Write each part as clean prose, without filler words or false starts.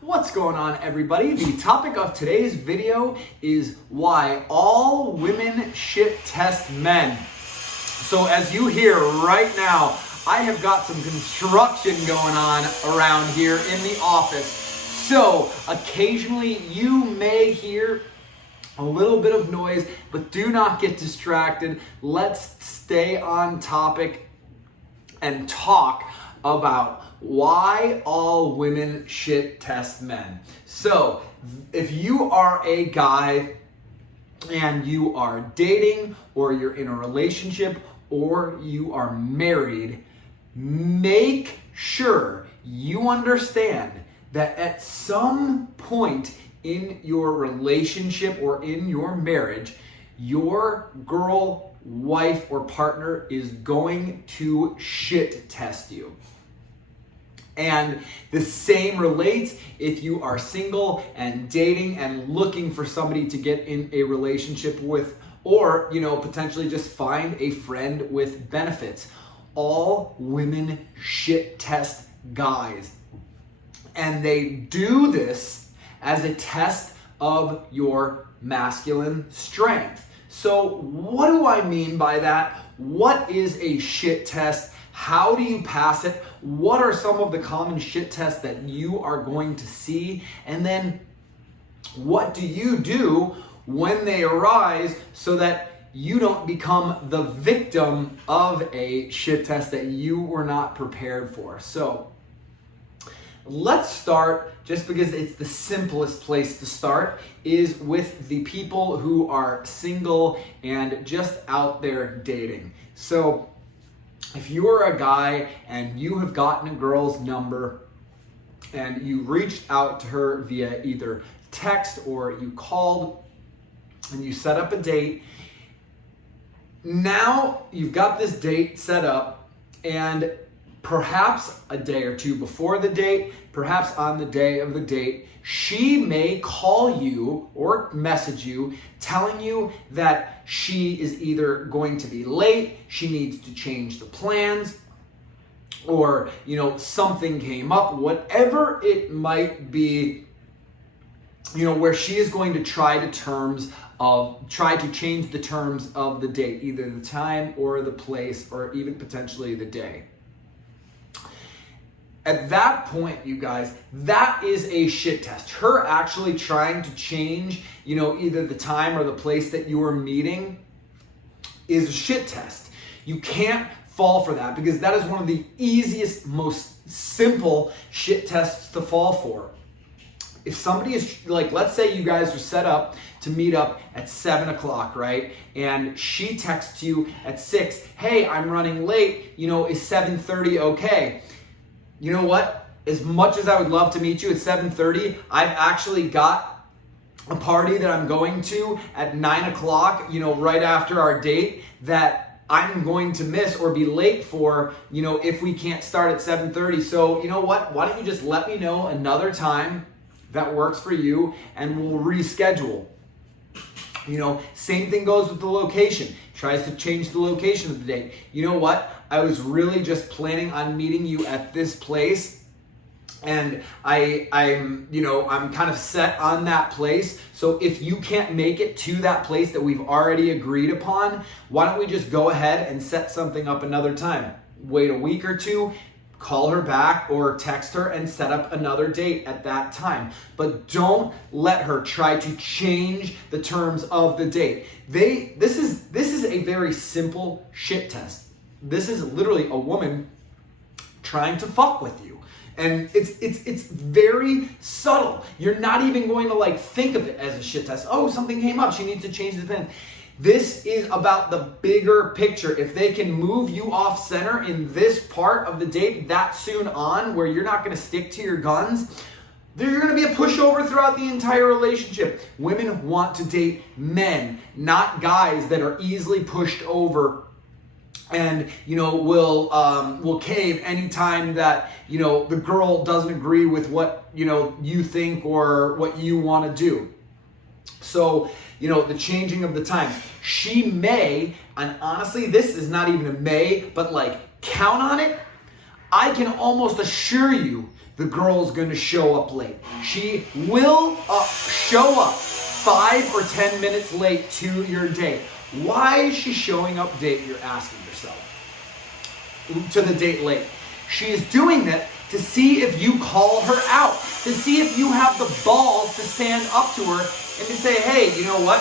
What's going on, everybody? The topic of today's video is why all women shit test men. So as you hear right now, I have got some construction going on around here in the office. So occasionally you may hear a little bit of noise, but do not get distracted. Let's stay on topic and talk about why all women shit test men. So if you are a guy and you are dating, or you're in a relationship, or you are married, make sure you understand that at some point in your relationship or in your marriage, your girl, wife, or partner is going to shit test you. And the same relates if you are single and dating and looking for somebody to get in a relationship with, or, potentially just find a friend with benefits. All women shit test guys. And they do this as a test of your masculine strength. So what do I mean by that? What is a shit test? How do you pass it? What are some of the common shit tests that you are going to see? And then what do you do when they arise so that you don't become the victim of a shit test that you were not prepared for? So let's start, just because it's the simplest place to start, is with the people who are single and just out there dating. So if you are a guy and you have gotten a girl's number and you reached out to her via either text or you called and you set up a date, now you've got this date set up, and perhaps a day or two before the date, perhaps on the day of the date, she may call you or message you telling you that she is either going to be late, she needs to change the plans, or something came up, whatever it might be, where she is going to try to change the terms of the date, either the time or the place or even potentially the day. At that point, you guys, that is a shit test. Her actually trying to change, either the time or the place that you are meeting is a shit test. You can't fall for that, because that is one of the easiest, most simple shit tests to fall for. If somebody is let's say you guys are set up to meet up at 7 o'clock, right? And she texts you at 6, hey, I'm running late, is 7:30 okay? You know what? As much as I would love to meet you at 7:30, I've actually got a party that I'm going to at 9 o'clock, right after our date, that I'm going to miss or be late for, if we can't start at 7:30. So you know what? Why don't you just let me know another time that works for you and we'll reschedule. Same thing goes with the location. Tries to change the location of the date. You know what? I was really just planning on meeting you at this place, and I'm kind of set on that place. So if you can't make it to that place that we've already agreed upon, why don't we just go ahead and set something up another time? Wait a week or two, call her back or text her and set up another date at that time. But don't let her try to change the terms of the date. This is a very simple shit test. This is literally a woman trying to fuck with you. And it's very subtle. You're not even going to think of it as a shit test. Oh, something came up, she needs to change the pin. This is about the bigger picture. If they can move you off center in this part of the date that soon on, where you're not going to stick to your guns, you're going to be a pushover throughout the entire relationship. Women want to date men, not guys that are easily pushed over and will cave anytime that the girl doesn't agree with what you think or what you want to do. So the changing of the times, she may, and honestly this is not even a may, but count on it, I can almost assure you the girl's gonna show up late. She will show up 5 or 10 minutes late to your date. Why is she showing up late, you're asking yourself, to the date late? She is doing that to see if you call her out, to see if you have the balls to stand up to her and to say, hey, you know what?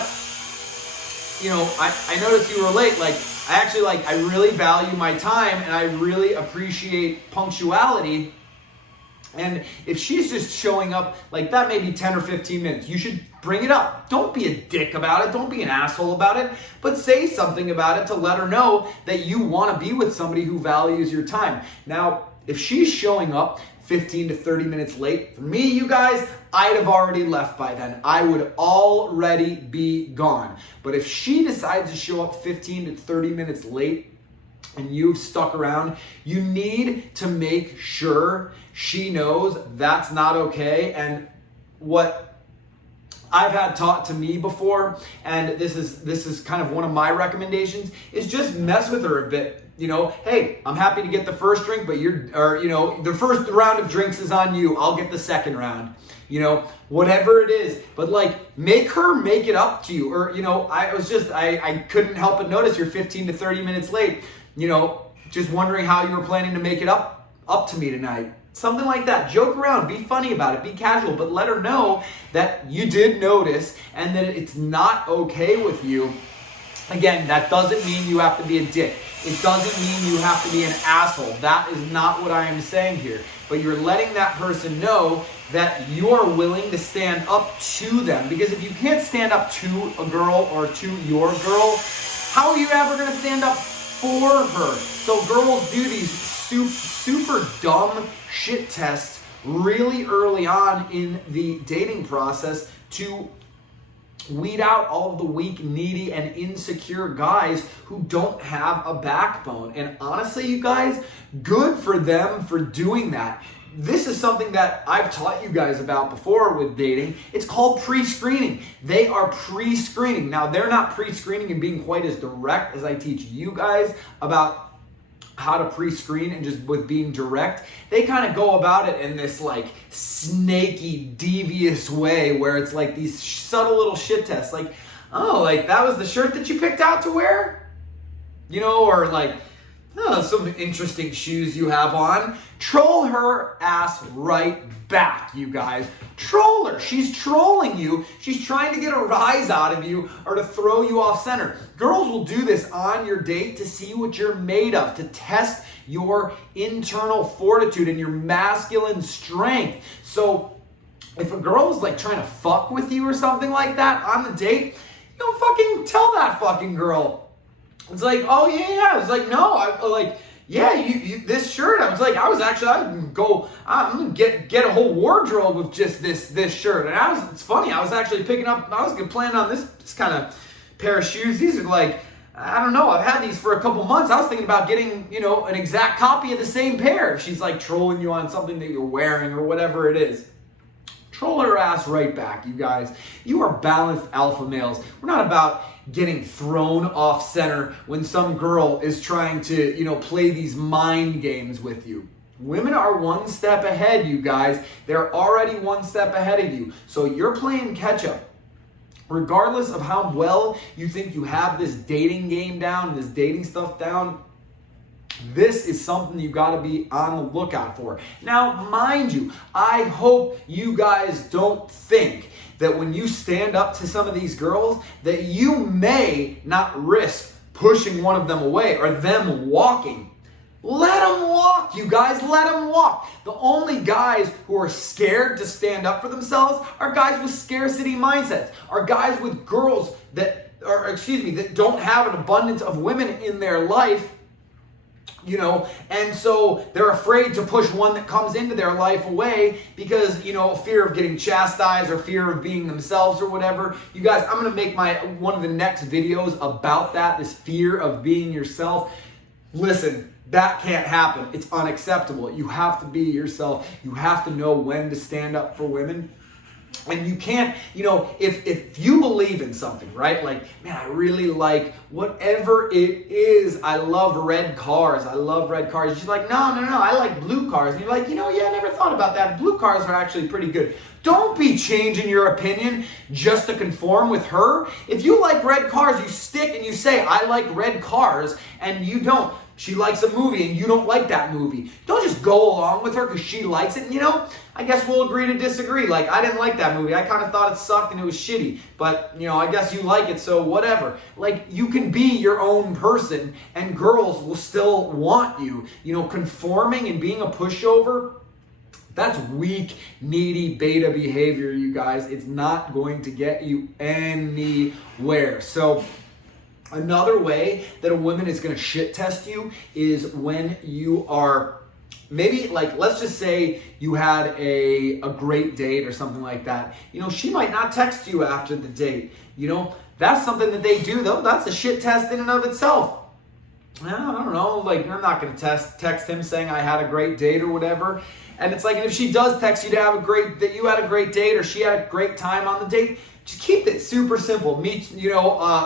You know, I noticed you were late. Like, I really value my time and I really appreciate punctuality. And if she's just showing up like that, maybe 10 or 15 minutes, you should bring it up. Don't be a dick about it. Don't be an asshole about it. But say something about it to let her know that you want to be with somebody who values your time. Now, if she's showing up 15 to 30 minutes late, for me, you guys, I'd have already left by then. I would already be gone. But if she decides to show up 15 to 30 minutes late, and you've stuck around, you need to make sure she knows that's not okay. And what I've had taught to me before, and this is kind of one of my recommendations, is just mess with her a bit. You know, hey, I'm happy to get the first drink, but the first round of drinks is on you. I'll get the second round. You know, whatever it is, but like make her make it up to you. Or, you know, I couldn't help but notice you're 15 to 30 minutes late. You know, just wondering how you were planning to make it up to me tonight. Something like that. Joke around, be funny about it, be casual, but let her know that you did notice and that it's not okay with you. Again, that doesn't mean you have to be a dick. It doesn't mean you have to be an asshole. That is not what I am saying here. But you're letting that person know that you're willing to stand up to them. Because if you can't stand up to a girl or to your girl, how are you ever going to stand up for her? So girls do these super dumb shit tests really early on in the dating process to weed out all of the weak, needy, and insecure guys who don't have a backbone. And honestly, you guys, good for them for doing that. This is something that I've taught you guys about before with dating. It's called pre-screening. They are pre-screening. Now, they're not pre-screening and being quite as direct as I teach you guys about how to pre-screen and just with being direct. They kind of go about it in this like snaky, devious way where it's like these subtle little shit tests. Like, oh, like that was the shirt that you picked out to wear? You know, or like, oh, some interesting shoes you have on. Troll her ass right back, you guys. Troll her. She's trolling you. She's trying to get a rise out of you or to throw you off center. Girls will do this on your date to see what you're made of, to test your internal fortitude and your masculine strength. So if a girl is like trying to fuck with you or something like that on the date, you don't fucking tell that fucking girl. It's like, oh yeah. It's like, no, you this shirt. I was like, I'm gonna get a whole wardrobe of just this shirt. And it's funny, I was actually planning on this kind of pair of shoes. These are like, I don't know, I've had these for a couple months. I was thinking about getting, you know, an exact copy of the same pair. She's like trolling you on something that you're wearing or whatever it is. Troll her ass right back, you guys. You are balanced alpha males. We're not about getting thrown off center when some girl is trying to, you know, play these mind games with you. Women are one step ahead, you guys. They're already one step ahead of you. So you're playing catch up. Regardless of how well you think you have this dating game down, this dating stuff down, this is something you got to be on the lookout for. Now, mind you, I hope you guys don't think that when you stand up to some of these girls that you may not risk pushing one of them away or them walking. Let them walk, you guys. Let them walk. The only guys who are scared to stand up for themselves are guys with scarcity mindsets, are guys with girls that don't have an abundance of women in their life, you know, and so they're afraid to push one that comes into their life away because, you know, fear of getting chastised or fear of being themselves or whatever. You guys, I'm going to make one of the next videos about that, this fear of being yourself. Listen, that can't happen. It's unacceptable. You have to be yourself. You have to know when to stand up for women. And you can't, if you believe in something, right? Like, man, I really like whatever it is. I love red cars. I love red cars. She's like, no, I like blue cars. And you're like, yeah, I never thought about that. Blue cars are actually pretty good. Don't be changing your opinion just to conform with her. If you like red cars, you stick and you say, I like red cars, and you don't. She likes a movie and you don't like that movie. Don't just go along with her because she likes it. And I guess we'll agree to disagree. Like, I didn't like that movie. I kind of thought it sucked and it was shitty. But, I guess you like it, so whatever. Like, you can be your own person and girls will still want you. Conforming and being a pushover, that's weak, needy beta behavior, you guys. It's not going to get you anywhere. So, another way that a woman is going to shit test you is when you are maybe, like, let's just say you had a great date or something like that. She might not text you after the date. That's something that they do, though. That's a shit test in and of itself. I don't know, like, I'm not going to text him saying I had a great date or whatever. And it's like, and if she does text you that you had a great date or she had a great time on the date, just keep it super simple.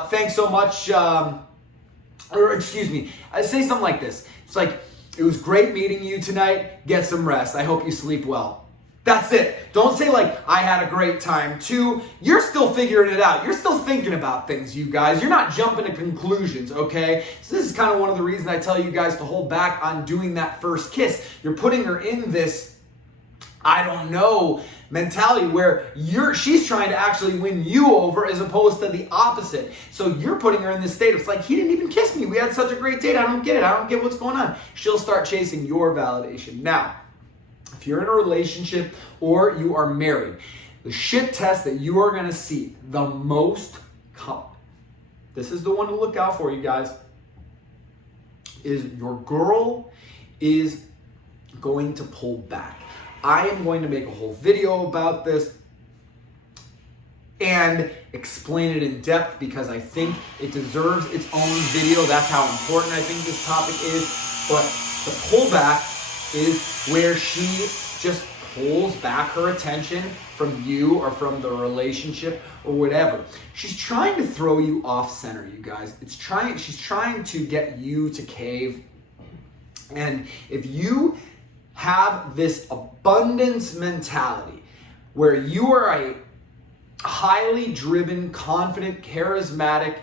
Thanks so much. Or excuse me, I say something like this. It's like, it was great meeting you tonight. Get some rest. I hope you sleep well. That's it. Don't say like, I had a great time too. You're still figuring it out. You're still thinking about things, you guys. You're not jumping to conclusions, okay? So this is kind of one of the reasons I tell you guys to hold back on doing that first kiss. You're putting her in this, I don't know, mentality where she's trying to actually win you over as opposed to the opposite. So you're putting her in this state of, it's like, he didn't even kiss me. We had such a great date. I don't get it. I don't get what's going on. She'll start chasing your validation. Now, if you're in a relationship or you are married, the shit test that you are going to see the most common, this is the one to look out for, you guys, is your girl is going to pull back. I am going to make a whole video about this and explain it in depth because I think it deserves its own video. That's how important I think this topic is. But the pullback is where she just pulls back her attention from you or from the relationship or whatever. She's trying to throw you off center, you guys. She's trying to get you to cave. And if you have this abundance mentality where you are a highly driven, confident, charismatic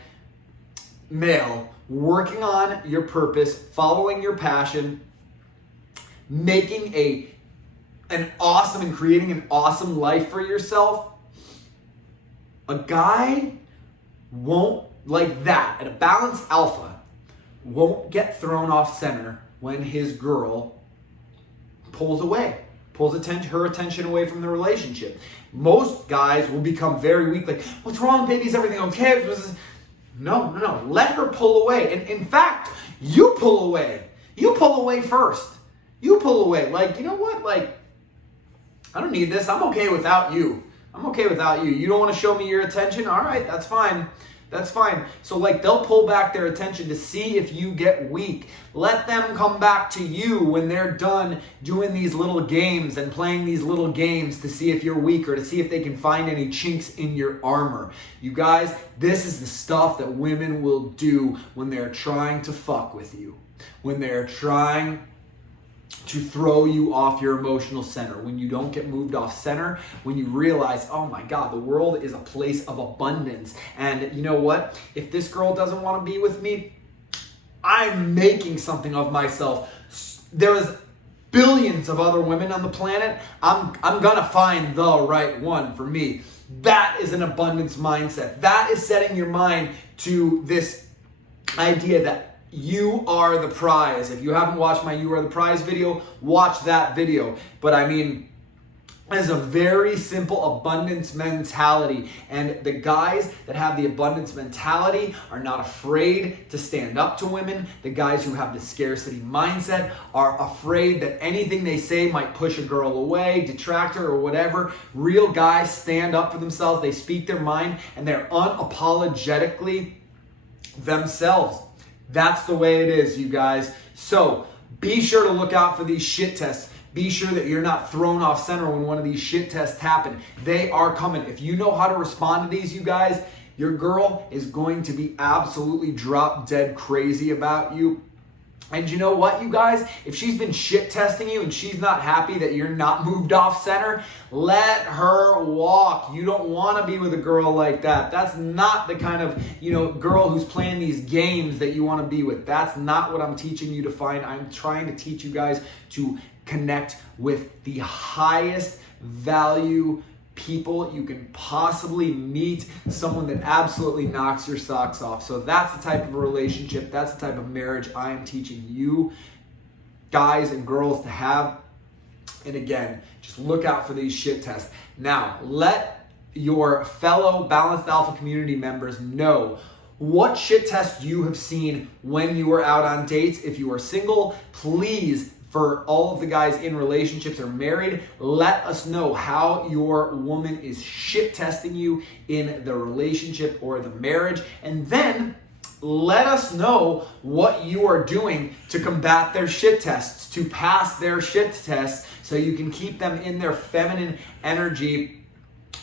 male working on your purpose, following your passion, making an awesome and creating an awesome life for yourself, a guy won't, like that, at a balanced alpha, won't get thrown off center when his girl pulls her attention away from the relationship. Most guys will become very weak, like, what's wrong, baby? Is everything okay? No. Let her pull away. And in fact, you pull away. You pull away first. You pull away. Like, you know what? Like, I don't need this. I'm okay without you. You don't want to show me your attention? All right, that's fine. So like, they'll pull back their attention to see if you get weak. Let them come back to you when they're done doing these little games and playing these little games to see if you're weak or to see if they can find any chinks in your armor. You guys, this is the stuff that women will do when they're trying to fuck with you. When they're trying to throw you off your emotional center, when you don't get moved off center, when you realize, oh my God, the world is a place of abundance. And you know what? If this girl doesn't want to be with me, I'm making something of myself. There's billions of other women on the planet. I'm gonna find the right one for me. That is an abundance mindset. That is setting your mind to this idea that you are the prize. If you haven't watched my You Are the Prize video, watch that video. But I mean, it's a very simple abundance mentality. And the guys that have the abundance mentality are not afraid to stand up to women. The guys who have the scarcity mindset are afraid that anything they say might push a girl away, detract her, or whatever. Real guys stand up for themselves. They speak their mind and they're unapologetically themselves. That's the way it is, you guys. So be sure to look out for these shit tests. Be sure that you're not thrown off center when one of these shit tests happen. They are coming. If you know how to respond to these, you guys, your girl is going to be absolutely drop dead crazy about you. And you know what, you guys? If she's been shit testing you and she's not happy that you're not moved off center, let her walk. You don't want to be with a girl like that. That's not the kind of, girl who's playing these games that you want to be with. That's not what I'm teaching you to find. I'm trying to teach you guys to connect with the highest value people you can possibly meet, someone that absolutely knocks your socks off. So that's the type of relationship, that's the type of marriage I am teaching you guys and girls to have. And again, just look out for these shit tests. Now, let your fellow Balanced Alpha community members know what shit tests you have seen when you were out on dates. If you are single, please, for all of the guys in relationships or married, let us know how your woman is shit testing you in the relationship or the marriage. And then let us know what you are doing to combat their shit tests, to pass their shit tests, so you can keep them in their feminine energy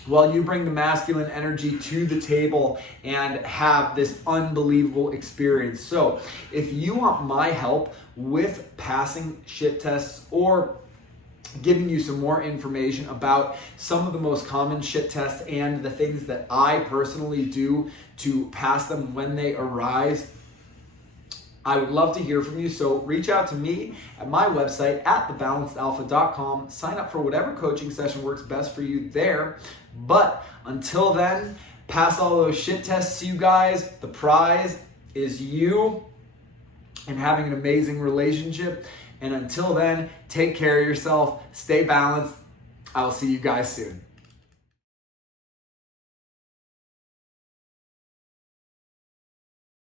while you bring the masculine energy to the table and have this unbelievable experience. So if you want my help with passing shit tests or giving you some more information about some of the most common shit tests and the things that I personally do to pass them when they arise, I would love to hear from you. So reach out to me at my website at thebalancedalpha.com. Sign up for whatever coaching session works best for you there. But until then, pass all those shit tests, you guys. The prize is you and having an amazing relationship. And until then, take care of yourself. Stay balanced. I will see you guys soon.